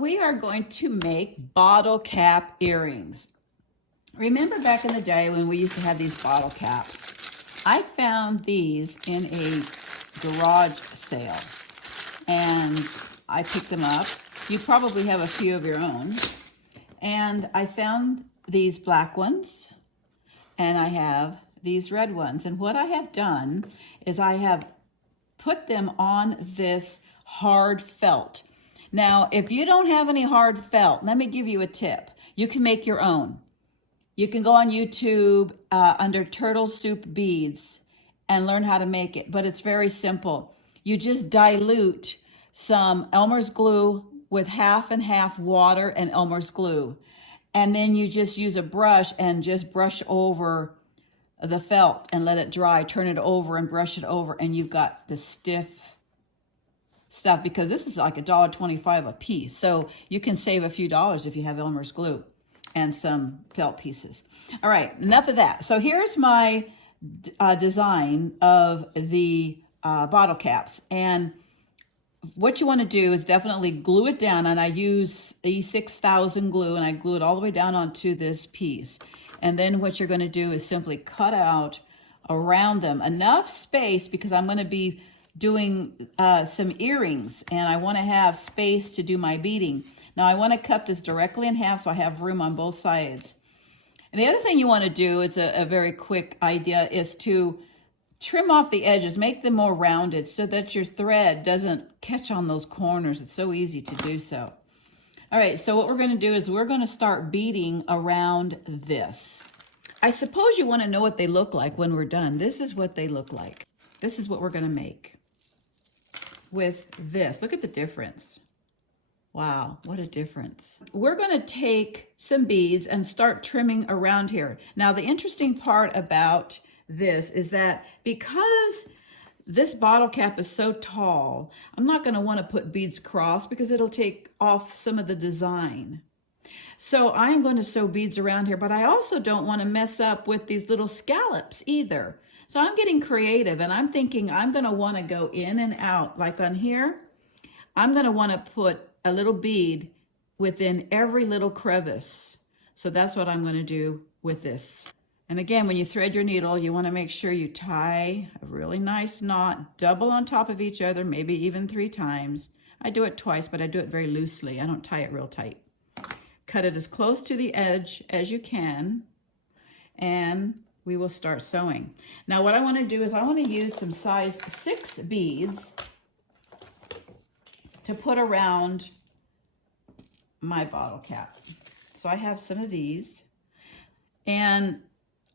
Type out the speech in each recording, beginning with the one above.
We are going to make bottle cap earrings. Remember back in the day when we used to have these bottle caps? I found these in a garage sale and I picked them up. You probably have a few of your own. And I found these black ones and I have these red ones. And what I have done is I have put them on this hard felt. Now, if you don't have any hard felt, let me give you a tip. You can make your own. You can go on YouTube under turtle soup beads and learn how to make it, but it's very simple. You just dilute some Elmer's glue with half and half water and Elmer's glue. And then you just use a brush and just brush over the felt and let it dry, turn it over and brush it over, and you've got the stiff stuff, because this is like $1.25 a piece. So you can save a few dollars if you have Elmer's glue and some felt pieces. All right, enough of that. So here's my design of the bottle caps. And what you want to do is definitely glue it down. And I use E6000 glue and I glue it all the way down onto this piece. And then what you're going to do is simply cut out around them enough space, because I'm going to be doing some earrings and I want to have space to do my beading. Now I want to cut this directly in half so I have room on both sides. And the other thing you want to do, it's a very quick idea, is to trim off the edges, make them more rounded so that your thread doesn't catch on those corners. It's so easy to do so. All right, so what we're going to do is we're going to start beading around this. I suppose you want to know what they look like when we're done. This is what they look like. This is what we're going to make with this. Look at the difference. Wow, what a difference. We're going to take some beads and start trimming around here. Now, the interesting part about this is that because this bottle cap is so tall, I'm not going to want to put beads across because it'll take off some of the design. So I'm going to sew beads around here, but I also don't want to mess up with these little scallops either. So I'm getting creative and I'm thinking I'm going to want to go in and out. Like on here, I'm going to want to put a little bead within every little crevice. So that's what I'm going to do with this. And again, when you thread your needle, you want to make sure you tie a really nice knot, double on top of each other, maybe even 3 times. I do it twice, but I do it very loosely. I don't tie it real tight. Cut it as close to the edge as you can, and we will start sewing. Now what I want to do is I want to use some size 6 beads to put around my bottle cap. So I have some of these, and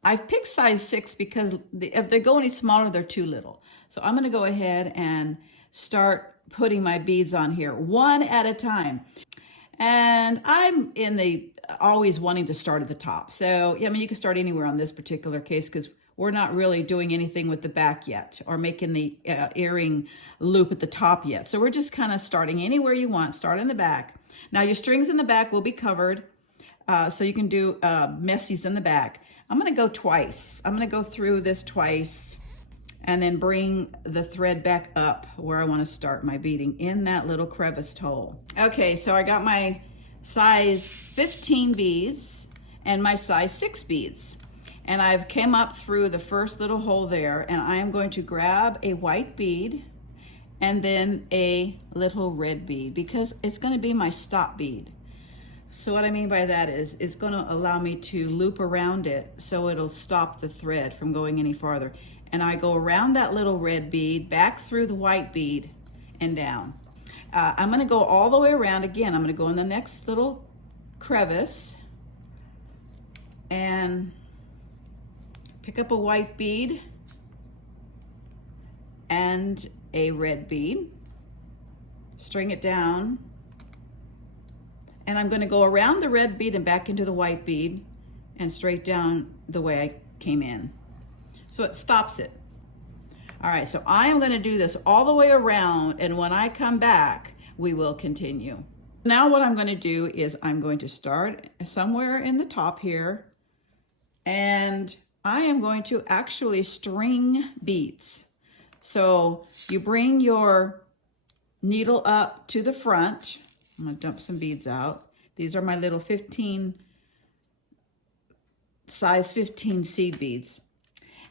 I've picked size 6 because if they go any smaller, they're too little. So I'm going to go ahead and start putting my beads on here one at a time. And I'm in the always wanting to start at the top. So, yeah, I mean, you can start anywhere on this particular case because we're not really doing anything with the back yet or making the earring loop at the top yet. So we're just kind of starting anywhere you want. Start in the back. Now your strings in the back will be covered, so you can do messies in the back. I'm going to go twice. I'm going to go through this twice and then bring the thread back up where I want to start my beading in that little creviced hole. Okay, so I got my size 15 beads and my size 6 beads. And I've came up through the first little hole there, and I am going to grab a white bead and then a little red bead because it's going to be my stop bead. So what I mean by that is it's going to allow me to loop around it so it'll stop the thread from going any farther. And I go around that little red bead, back through the white bead, and down. I'm going to go all the way around again. I'm going to go in the next little crevice and pick up a white bead and a red bead, string it down, and I'm going to go around the red bead and back into the white bead and straight down the way I came in. So it stops it. All right, so I am going to do this all the way around, and when I come back, we will continue. Now what I'm going to do is I'm going to start somewhere in the top here, and I am going to actually string beads. So you bring your needle up to the front I'm gonna dump some beads out. These are my little size 15 seed beads.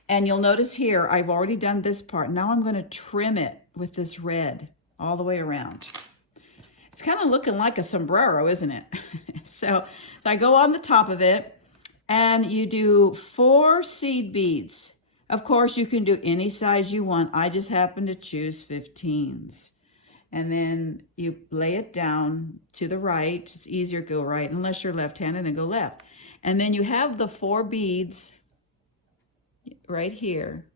And you'll notice here, I've already done this part. Now I'm gonna trim it with this red all the way around. It's kind of looking like a sombrero, isn't it? So I go on the top of it, and you do 4 seed beads. Of course, you can do any size you want. I just happen to choose 15s. And then you lay it down to the right. It's easier to go right, unless you're left-handed, then go left. And then you have the 4 beads right here.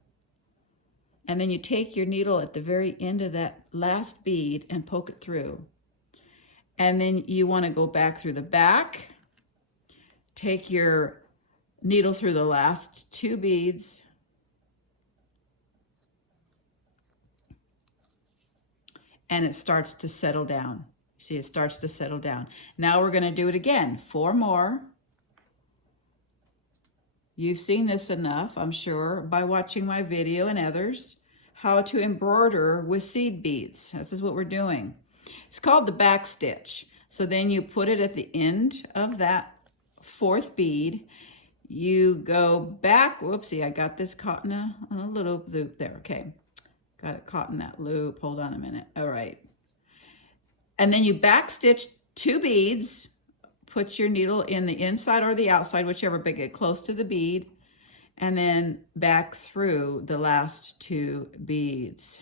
And then you take your needle at the very end of that last bead and poke it through. And then you want to go back through the back, take your needle through the last 2 beads, and it starts to settle down. See, it starts to settle down. Now we're going to do it again, 4 more. You've seen this enough, I'm sure, by watching my video and others, how to embroider with seed beads. This is what we're doing. It's called the back stitch. So then you put it at the end of that 4th bead. You go back, whoopsie, I got this caught in a little loop there, okay. Got it caught in that loop, hold on a minute, all right. And then you back stitch 2 beads, put your needle in the inside or the outside, whichever, but get close to the bead, and then back through the last 2 beads.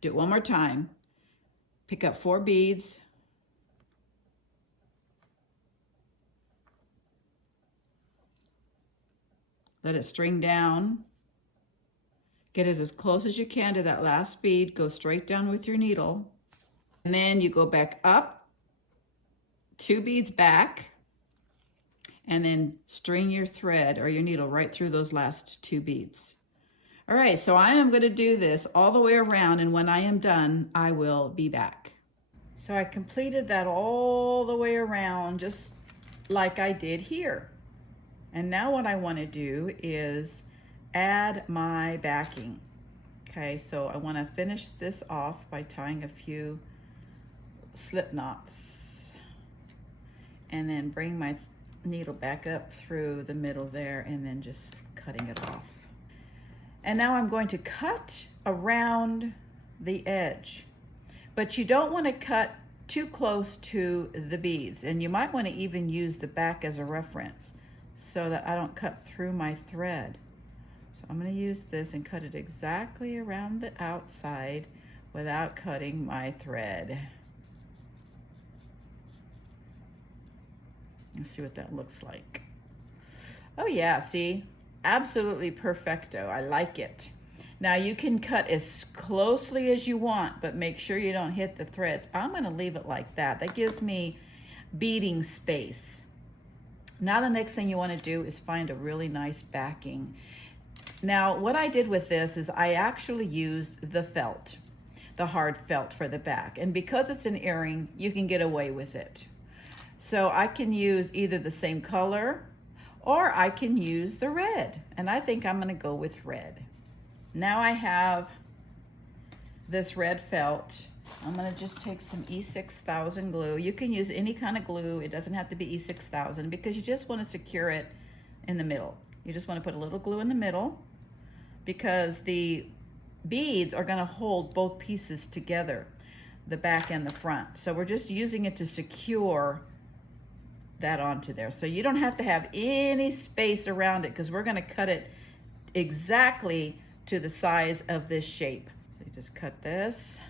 Do it one more time. Pick up 4 beads. Let it string down. Get it as close as you can to that last bead. Go straight down with your needle. And then you go back up, 2 beads back, and then string your thread or your needle right through those last 2 beads. All right, so I am going to do this all the way around, and when I am done, I will be back. So I completed that all the way around, just like I did here. And now what I want to do is add my backing. Okay, so I want to finish this off by tying a few slip knots, and then bring my needle back up through the middle there, and then just cutting it off. And now I'm going to cut around the edge, but you don't want to cut too close to the beads, and you might want to even use the back as a reference so that I don't cut through my thread. So I'm going to use this and cut it exactly around the outside without cutting my thread. Let's see what that looks like. Oh yeah, see? Absolutely perfecto. I like it. Now you can cut as closely as you want, but make sure you don't hit the threads. I'm going to leave it like that. That gives me beading space. Now the next thing you want to do is find a really nice backing. Now what I did with this is I actually used the felt, the hard felt for the back. And because it's an earring, you can get away with it. So I can use either the same color or I can use the red. And I think I'm going to go with red. Now I have this red felt. I'm going to just take some E6000 glue. You can use any kind of glue. It doesn't have to be E6000 because you just want to secure it in the middle. You just want to put a little glue in the middle because the beads are going to hold both pieces together, the back and the front. So we're just using it to secure that onto there. So you don't have to have any space around it because we're going to cut it exactly to the size of this shape. So you just cut this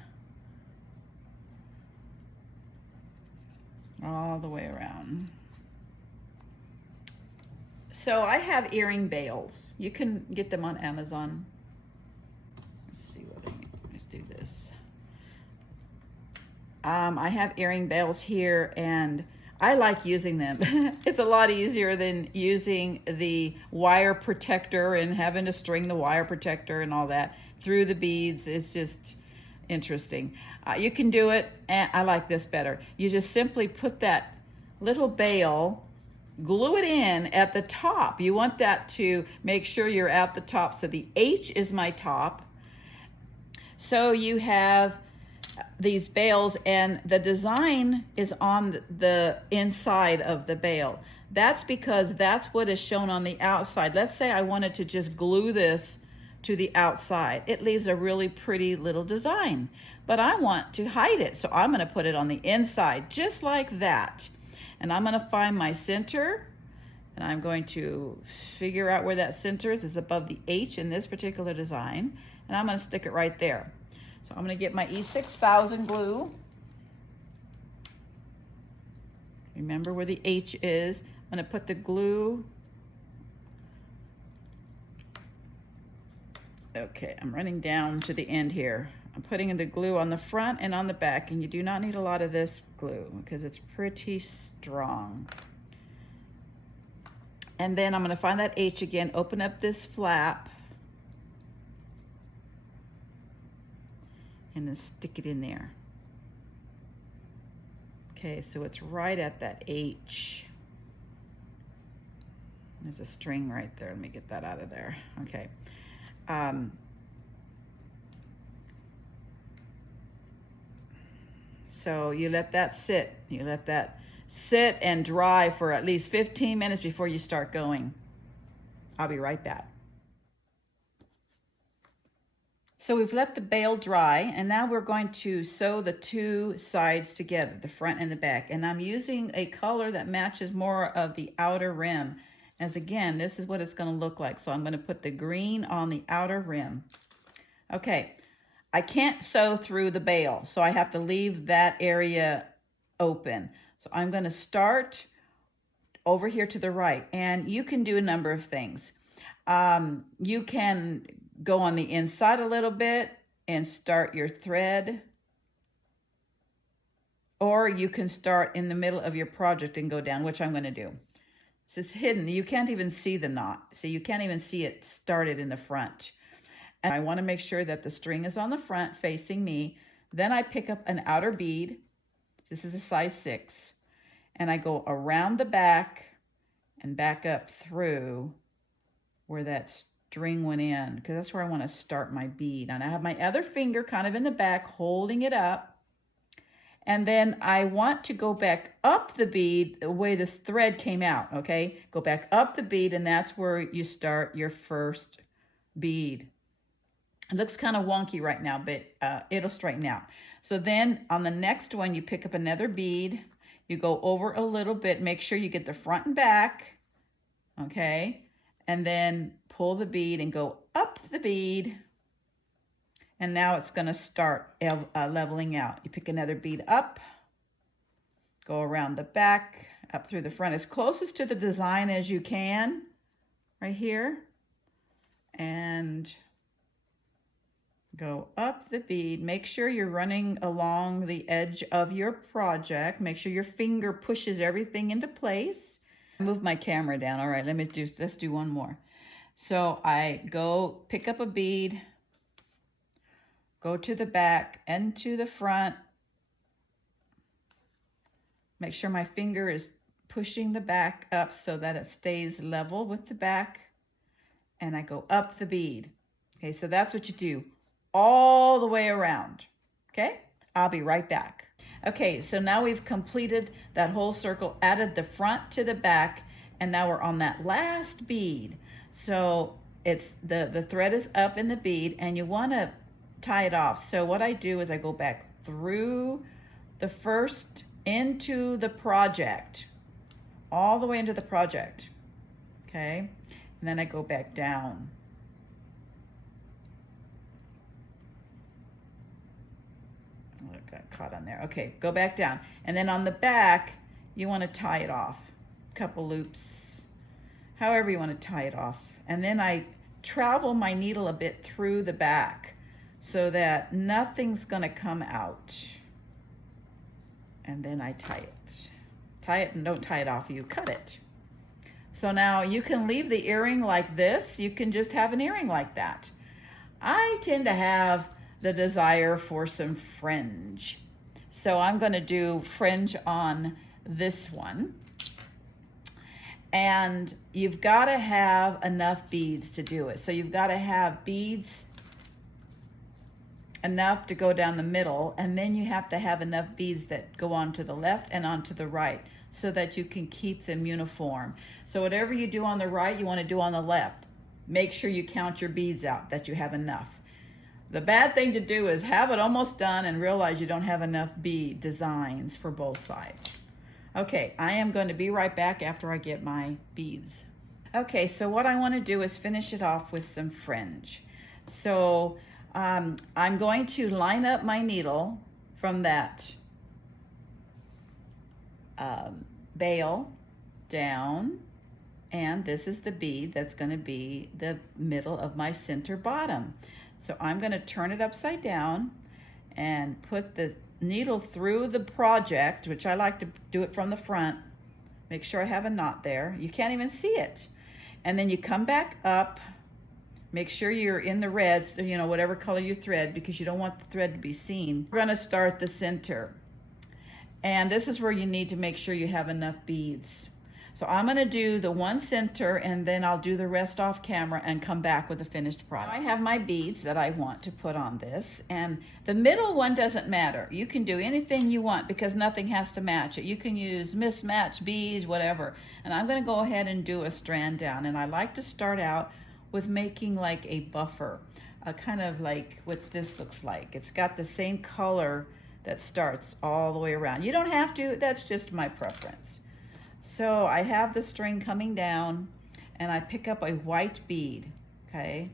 all the way around. So I have earring bails. You can get them on Amazon. Let's see what I need. Let's do this. I have earring bails here and I like using them. It's a lot easier than using the wire protector and having to string the wire protector and all that through the beads. It's just interesting. You can do it, and I like this better. You just simply put that little bail, glue it in at the top. You want that to make sure you're at the top. So the H is my top. So you have these bales, and the design is on the inside of the bale. That's because that's what is shown on the outside. Let's say I wanted to just glue this to the outside. It leaves a really pretty little design, but I want to hide it. So I'm going to put it on the inside just like that. And I'm going to find my center, and I'm going to figure out where that center is. It's above the H in this particular design, and I'm going to stick it right there. So I'm going to get my E6000 glue. Remember where the H is. I'm going to put the glue. Okay, I'm running down to the end here. I'm putting in the glue on the front and on the back, and you do not need a lot of this glue because it's pretty strong. And then I'm going to find that H again, open up this flap, and then stick it in there. Okay, so it's right at that H. There's a string right there. Let me get that out of there. Okay. So you let that sit. You let that sit and dry for at least 15 minutes before you start going. I'll be right back. So we've let the bale dry, and now we're going to sew the two sides together, the front and the back. And I'm using a color that matches more of the outer rim. As again, this is what it's going to look like. So I'm going to put the green on the outer rim. Okay, I can't sew through the bale, so I have to leave that area open. So I'm going to start over here to the right, and you can do a number of things. You can go on the inside a little bit and start your thread, or you can start in the middle of your project and go down, which I'm going to do. So it's hidden. You can't even see the knot. So you can't even see it started in the front. And I want to make sure that the string is on the front facing me. Then I pick up an outer bead. This is a size 6. And I go around the back and back up through where that string went in, because that's where I want to start my bead. And I have my other finger kind of in the back holding it up. And then I want to go back up the bead the way the thread came out, okay? Go back up the bead, and that's where you start your first bead. It looks kind of wonky right now, but it'll straighten out. So then on the next one, you pick up another bead. You go over a little bit. Make sure you get the front and back, okay? And then pull the bead and go up the bead. And now it's going to start leveling out. You pick another bead up, go around the back, up through the front, as closest to the design as you can, right here. And go up the bead. Make sure you're running along the edge of your project. Make sure your finger pushes everything into place. Move my camera down. All right, let's do one more. So I go pick up a bead, go to the back and to the front. Make sure my finger is pushing the back up so that it stays level with the back. And I go up the bead. Okay, so that's what you do all the way around. Okay, I'll be right back. Okay, so now we've completed that whole circle, added the front to the back, and now we're on that last bead. So it's the thread is up in the bead, and you want to tie it off. So what I do is I go back through the first into the project, all the way into the project, okay? And then I go back down. Oh, it got caught on there. Okay, go back down. And then on the back, you want to tie it off. A couple loops, however you want to tie it off. And then I travel my needle a bit through the back so that nothing's going to come out. And then I tie it. Tie it, and don't tie it off, you cut it. So now you can leave the earring like this. You can just have an earring like that. I tend to have the desire for some fringe. So I'm going to do fringe on this one. And you've got to have enough beads to do it. So you've got to have beads enough to go down the middle, and then you have to have enough beads that go onto the left and onto the right so that you can keep them uniform. So whatever you do on the right, you want to do on the left. Make sure you count your beads out, that you have enough. The bad thing to do is have it almost done and realize you don't have enough bead designs for both sides. Okay, I am going to be right back after I get my beads. Okay, so what I want to do is finish it off with some fringe. So I'm going to line up my needle from that bail down, and this is the bead that's going to be the middle of my center bottom. So I'm going to turn it upside down and put the needle through the project, which I like to do it from the front. Make sure I have a knot there. You can't even see it. And then you come back up. Make sure you're in the red, so you know whatever color you thread, because you don't want the thread to be seen. We're going to start the center. And this is where you need to make sure you have enough beads. So I'm going to do the one center, and then I'll do the rest off camera and come back with a finished product. I have my beads that I want to put on this, and the middle one doesn't matter. You can do anything you want because nothing has to match it. You can use mismatched beads, whatever. And I'm going to go ahead and do a strand down, and I like to start out with making like a buffer, kind of like what this looks like. It's got the same color that starts all the way around. You don't have to, that's just my preference. So I have the string coming down, and I pick up a white bead, okay?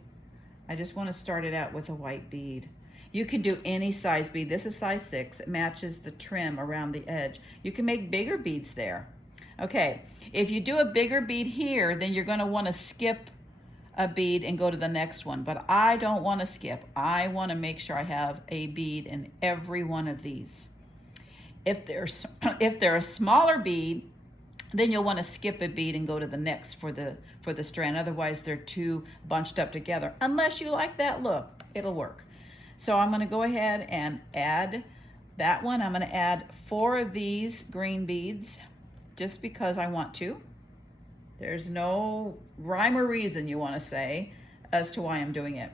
I just want to start it out with a white bead. You can do any size bead. This is size 6. It matches the trim around the edge. You can make bigger beads there. Okay, if you do a bigger bead here, then you're going to want to skip a bead and go to the next one, but I don't want to skip. I want to make sure I have a bead in every one of these. If they're a smaller bead, then you'll want to skip a bead and go to the next for the strand. Otherwise, they're too bunched up together. Unless you like that look, it'll work. So I'm going to go ahead and add that one. I'm going to add 4 of these green beads just because I want to. There's no rhyme or reason, you want to say, as to why I'm doing it.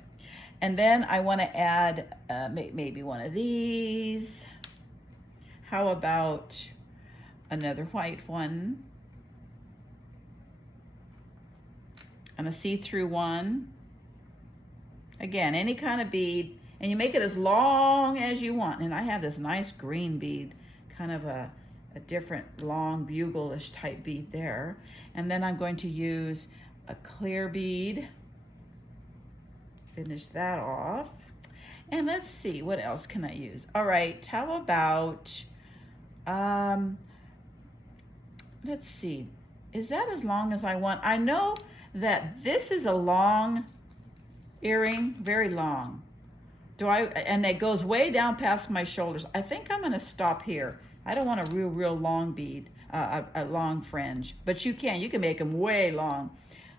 And then I want to add maybe one of these. How about another white one? And a see-through one. Again, any kind of bead, and you make it as long as you want. And I have this nice green bead, kind of a different long bugle-ish type bead there. And then I'm going to use a clear bead. Finish that off. And let's see, what else can I use? All right, how about, let's see, is that as long as I want? I know that this is a long earring, very long. And that goes way down past my shoulders. I think I'm gonna stop here. I don't want a real long bead, a long fringe, but you can make them way long.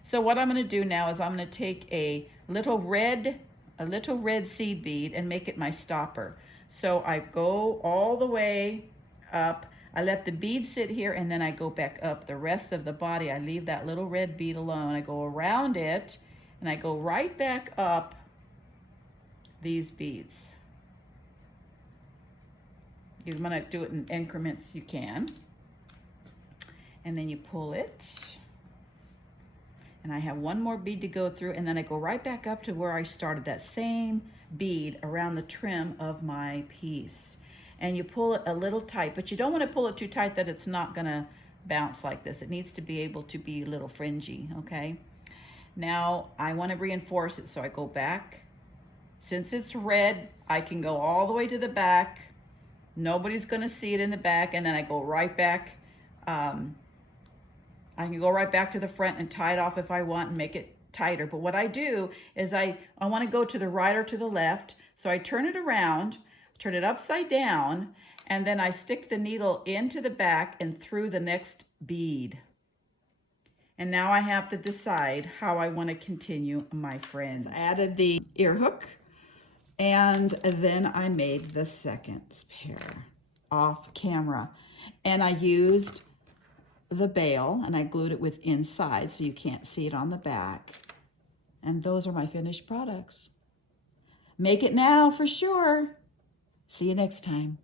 So what I'm going to do now is I'm going to take a little red seed bead and make it my stopper. So I go all the way up. I let the bead sit here, and then I go back up. The rest of the body, I leave that little red bead alone. I go around it, and I go right back up these beads. You want to do it in increments, you can. And then you pull it. And I have one more bead to go through, and then I go right back up to where I started, that same bead around the trim of my piece. And you pull it a little tight, but you don't want to pull it too tight that it's not going to bounce like this. It needs to be able to be a little fringy, okay? Now I want to reinforce it, so I go back. Since it's red, I can go all the way to the back. Nobody's going to see it in the back, and then I go right back. I can go right back to the front and tie it off if I want and make it tighter. But what I do is I want to go to the right or to the left, so I turn it around, turn it upside down, and then I stick the needle into the back and through the next bead. And now I have to decide how I want to continue my fringe. I added the ear hook. And then I made the second pair off camera. And I used the bail, and I glued it with inside so you can't see it on the back. And those are my finished products. Make it now for sure. See you next time.